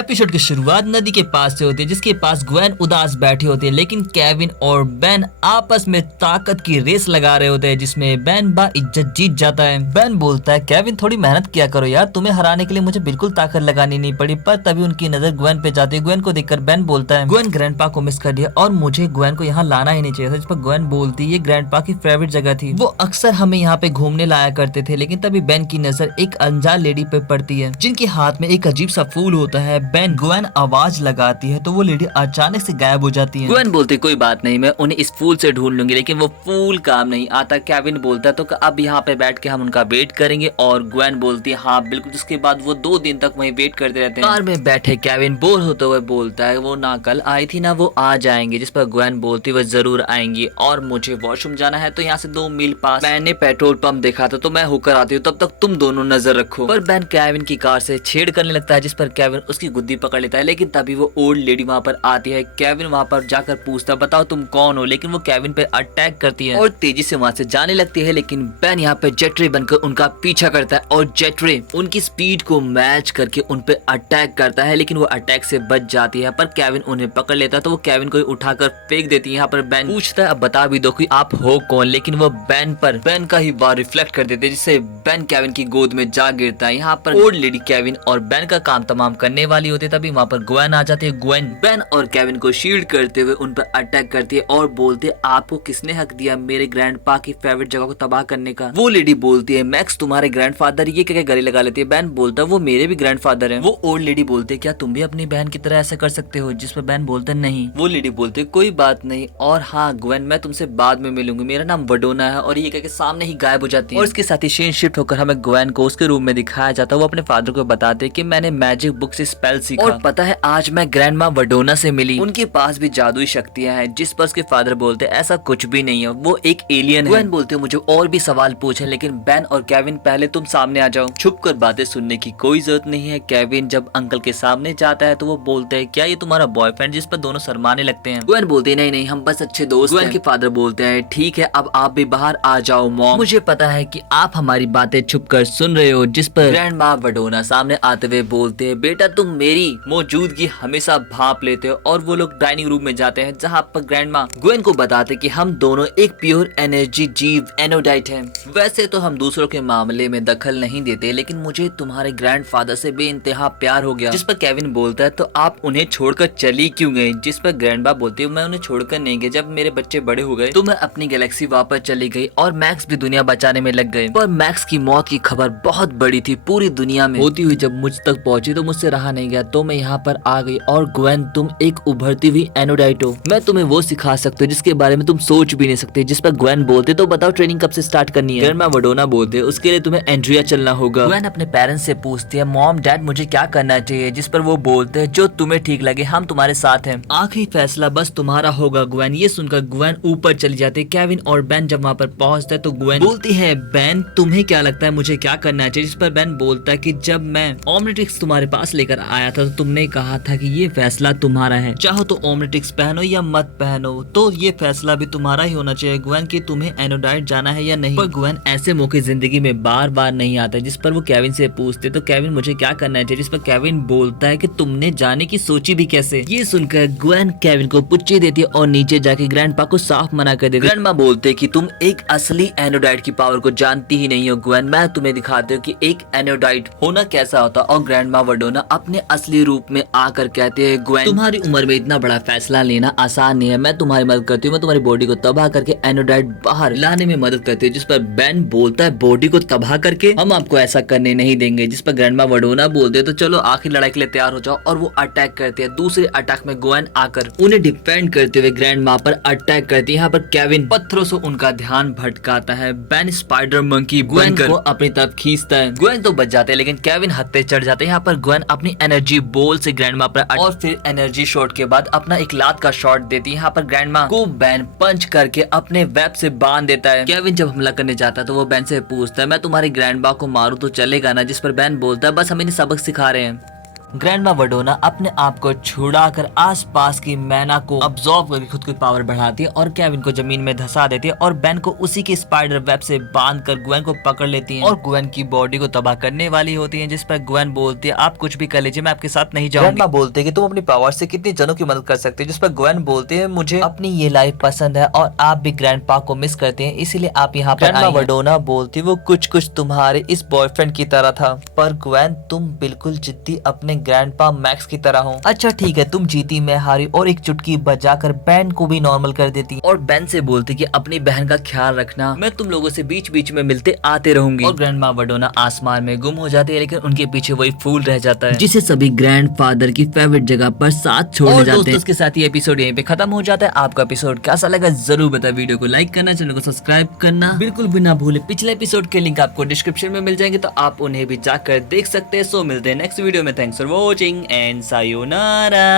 Episode की शुरुआत नदी के पास से होती है जिसके पास ग्वेन उदास बैठी होती है, लेकिन केविन और बेन आपस में ताकत की रेस लगा रहे होते हैं जिसमें बेन इज्जत जीत जाता है। बेन बोलता है केविन थोड़ी मेहनत किया करो यार, तुम्हें हराने के लिए मुझे बिल्कुल ताकत लगानी नहीं पड़ी। पर तभी उनकी नजर ग्वेन पे जाती है। ग्वेन को देखकर बेन बोलता है ग्वेन ग्रैंडपा को मिस कर दिया और मुझे ग्वेन को यहाँ लाना ही नहीं चाहिए था। जिस पर ग्वेन बोलती है ये ग्रैंडपा की फेवरेट जगह थी, वो अक्सर हमें यहाँ पे घूमने लाया करते थे। लेकिन तभी बेन की नजर एक अनजान लेडी पे पड़ती है जिनके हाथ में एक अजीब सा फूल होता है। बेन ग्वेन आवाज लगाती है तो वो लेडी अचानक से गायब हो जाती है। ग्वेन बोलती कोई बात नहीं, मैं उन्हें इस फूल से ढूंढ लूंगी, लेकिन वो फूल काम नहीं आता। केविन बोलता है तो अब यहाँ पे बैठ के हम उनका वेट करेंगे और ग्वेन बोलती है हाँ बिल्कुल। उसके बाद वो 2 दिन तक वहीं वेट करते रहते हैं। कार में बैठे केविन बोर होते हुए बोलता है वो ना कल आई थी ना वो आ जाएंगे। जिस पर ग्वेन बोलती वो जरूर आएंगी और मुझे वॉशरूम जाना है तो यहाँ से 2 मील पास मैंने पेट्रोल पंप देखा था तो मैं होकर आती हूँ, तब तक तुम दोनों नजर रखो। पर बेन केविन की कार से छेड़ करने लगता है जिस पर केविन उसकी गुद्दी पकड़ लेता है। लेकिन तभी वो ओल्ड लेडी वहाँ पर आती है। केविन वहाँ पर जाकर पूछता बताओ तुम कौन हो, लेकिन वो केविन पे अटैक करती है और तेजी से वहाँ से जाने लगती है। लेकिन बेन यहाँ पे जेट रे बनकर उनका पीछा करता है और जेट रे उनकी स्पीड को मैच करके उन पे अटैक करता है, लेकिन वो अटैक से बच जाती है। पर केविन उन्हें पकड़ लेता है तो वो केविन को उठाकर फेंक देती है। यहाँ पर बेन पूछता है अब बता भी दो कि आप हो कौन, लेकिन वो बेन का ही वार रिफ्लेक्ट कर देते हैं जिससे बेन केविन की गोद में जा गिरता है। यहाँ पर ओल्ड लेडी केविन और बेन का काम तमाम करने वाली होती है। तभी वहाँ पर ग्वेन आ जाती है। ग्वेन बेन और केविन को शील्ड करते हुए उन पर अटैक करती है और बोलते है आपको किसने हक दिया मेरे ग्रैंडपा की फेवरेट जगह को तबाह करने का। वो लेडी बोलती है मैक्स तुम्हारे ग्रैंडफादर, ये क्या गले लगा लेती है। बेन बोलता है वो मेरे भी ग्रैंडफादर हैं। वो ओल्ड लेडी बोलते क्या तुम भी अपनी बहन की तरह ऐसा कर सकते हो, जिस पर बेन बोलता नहीं। वो लेडी बोलते कोई बात नहीं और हाँ ग्वेन मैं तुमसे बाद में मिलूंगी, मेरा नाम वडोना है। और ये कहकर सामने ही गायब हो जाती है और इसके साथ ही सीन शिफ्ट होकर हमें ग्वेन को उसके रूम में दिखाया जाता है। वो अपने फादर को बताते कि मैंने मैजिक बुक से स्पेल सीखा और पता है आज मैं ग्रैंडमा वडोना से मिली, उनके पास भी जादुई शक्तियां हैं। जिस पर उसके फादर बोलते ऐसा कुछ भी नहीं है, वो एक एलियन है। ग्वेन बोलते मुझे और भी सवाल पूछे, लेकिन बेन और केविन पहले तुम सामने आ जाओ। छुपकर बातें सुनने की कोई जरूरत नहीं है। केविन जब अंकल के सामने जाता है तो वो बोलते हैं क्या ये तुम्हारा बॉयफ्रेंड, जिस पर दोनों शर्माने लगते हैं। ग्वेन बोलती नहीं नहीं हम बस अच्छे दोस्त हैं। ग्वेन के फादर बोलते हैं ठीक है अब आप भी बाहर आ जाओ मॉम, मुझे पता है कि आप हमारी बातें छुपकर सुन रहे हो। जिस पर ग्रैंडमा वडोना सामने आते हुए बोलते हैं बेटा तुम मेरी मौजूदगी हमेशा भांप लेते हो। और वो लोग डाइनिंग रूम में जाते हैं जहाँ पर ग्रैंडमा ग्वेन को बताते कि हम दोनों एक प्योर एनर्जी जीव एनोडाइट हैं। वैसे तो हम दूसरों के मामले में दखल नहीं देते, लेकिन मुझे तुम्हारे ग्रैंडफादर से बेइंतहा प्यार हो गया। जिस पर केविन बोलता है तो आप उन्हें छोड़कर चली क्यों गई। जिस पर ग्रैंडमा बोलती है मैं उन्हें छोड़कर नहीं गई, जब मेरे बच्चे बड़े हो गए तो मैं अपनी गैलेक्सी वापस चली गई और मैक्स भी दुनिया बचाने में लग गए। पर मैक्स की मौत की खबर बहुत बड़ी थी पूरी दुनिया में होती हुई जब मुझ तक पहुंची तो मुझसे रहा नहीं गया तो मैं यहाँ पर आ गई। और ग्वेन तुम एक उभरती हुई एनोडाइट हो, मैं तुम्हें वो सिखा सकती हूँ जिसके बारे में तुम सोच भी नहीं सकते। जिस पर ग्वेन बोलते तो बताओ ट्रेनिंग कब से स्टार्ट करनी है। ग्रैंडमा वडोना बोलते उसके लिए तुम्हें एंड्रिया चलना होगा। ग्वेन अपने पेरेंट्स से पूछती है मॉम डैड मुझे क्या करना चाहिए। जिस पर वो बोलते हैं जो तुम्हें ठीक लगे हम तुम्हारे साथ हैं, आखिरी फैसला बस तुम्हारा होगा ग्वेन। ये सुनकर ग्वेन ऊपर चली जाती है। केविन और बेन जब वहाँ पर पहुँचते तो ग्वेन बोलती है बेन तुम्हें क्या लगता है मुझे क्या करना चाहिए। जिस पर बेन बोलता है कि जब मैं ओमनिट्रिक्स तुम्हारे पास लेकर आया था तो तुमने कहा था कि ये फैसला तुम्हारा है, चाहो तो ओमनिट्रिक्स पहनो या मत पहनो, तो ये फैसला भी तुम्हारा ही होना चाहिए ग्वेन कि तुम्हें एनोडाइट जाना है या नहीं। पर ग्वेन ऐसे मौके जिंदगी में बार बार नहीं आते। जिस पर वो केविन से पूछते तो केविन मुझे क्या करना चाहिए। जिस पर केविन बोलता है कि तुमने जाने की सोची भी कैसे। ये सुनकर ग्वेन केविन को पुच्ची देती है और नीचे जाके ग्रैंडपा को साफ मना कर देती है। ग्रैंडमा बोलते कि तुम एक असली एनोडाइट की पावर को जानती ही नहीं हो ग्वेन, मैं तुम्हें दिखाती हूँ कि एक एनोडाइट होना कैसा होता। और ग्रैंडमा वडोना अपने असली रूप में आकर कहते हैं ग्वेन तुम्हारी उम्र में इतना बड़ा फैसला लेना आसान नहीं है, मैं तुम्हारी मदद करती हूँ, मैं तुम्हारी बॉडी को तबाह करके एनोडाइट बाहर लाने में मदद करती हूँ। जिस पर बेन बोलता है बॉडी को तबाह करके हम आपको ऐसा करने नहीं देंगे। जिस पर ग्रैंडमा वडोना बोलते तो चलो आखिर लड़ाई के लिए तैयार हो जाओ और वो अटैक करते हैं। दूसरे अटैक में ग्वेन आकर उन्हें डिफेंड करते हुए ग्रैंडमा पर अटैक करती है। यहाँ पर केविन पत्थरों से उनका ध्यान भटकाता है। बेन स्पाइडर मंकी ग्वेन को अपनी तरफ खींचता है। ग्वेन तो बच जाते हैं लेकिन केविन हद पे चढ़ जाते हैं। यहाँ पर ग्वेन अपनी एनर्जी बोल से ग्रैंडमा पर और फिर एनर्जी शॉट के बाद अपना एक लात का शॉट देती है। यहाँ पर ग्रैंडमा को बेन पंच करके अपने वेब से बांध देता है। केविन जब हमला करने जाता है तो वो बेन से पूछता है मैं तुम्हारी ग्रैंडमा को मारूं तो चलेगा ना। जिस पर बेन बोलता है बस हम इन्हें सबक सिखा रहे हैं। ग्रैंडमा वडोना अपने आप को छुड़ाकर आसपास की मैना को अब्सॉर्ब करके खुद की पावर बढ़ाती है और केविन को जमीन में धंसा देती है और बेन को उसी की स्पाइडर वेब से बांधकर ग्वेन को पकड़ लेती है और ग्वेन की बॉडी को तबाह करने वाली होती है, जिस पर ग्वेन बोलती है आप कुछ भी कर लीजिए, मैं आपके साथ नहीं जाऊंगी। ग्रैंडमा बोलते हैं कि तुम अपनी पावर से कितनी जनों की मदद कर सकते हो, जिस पर ग्वेन बोलती है मुझे अपनी ये लाइफ पसंद है और आप भी ग्रैंडपा को मिस करते हैं, इसीलिए आप यहाँ पर आई हैं। वडोना बोलती वो कुछ तुम्हारे इस बॉयफ्रेंड की तरह था, पर ग्वेन तुम बिल्कुल जिद्दी अपने ग्रैंडपा मैक्स की तरह हो। अच्छा ठीक है, तुम जीती मैं हारी, और एक चुटकी बजाकर बेन को भी नॉर्मल कर देती और बेन से बोलती कि अपनी बहन का ख्याल रखना, मैं तुम लोगों से बीच बीच में मिलते आते रहूंगी। और ग्रैंडमा वडोना आसमान में गुम हो जाती है, लेकिन उनके पीछे वही फूल रह जाता है जिसे सभी ग्रैंडफादर की फेवरेट जगह पर साथ छोड़ने जाते हैं। इसके साथ ये एपिसोड यहीं पे खत्म हो जाता है। आपका एपिसोड कैसा लगा जरूर बताएं, वीडियो को लाइक करना, चैनल को सब्सक्राइब करना बिल्कुल भी ना भूले। पिछले एपिसोड के लिंक आपको डिस्क्रिप्शन में मिल जाएंगे, तो आप उन्हें भी जाकर देख सकते हैं। सो मिलते हैं नेक्स्ट वीडियो में। Thanks for watching and sayonara.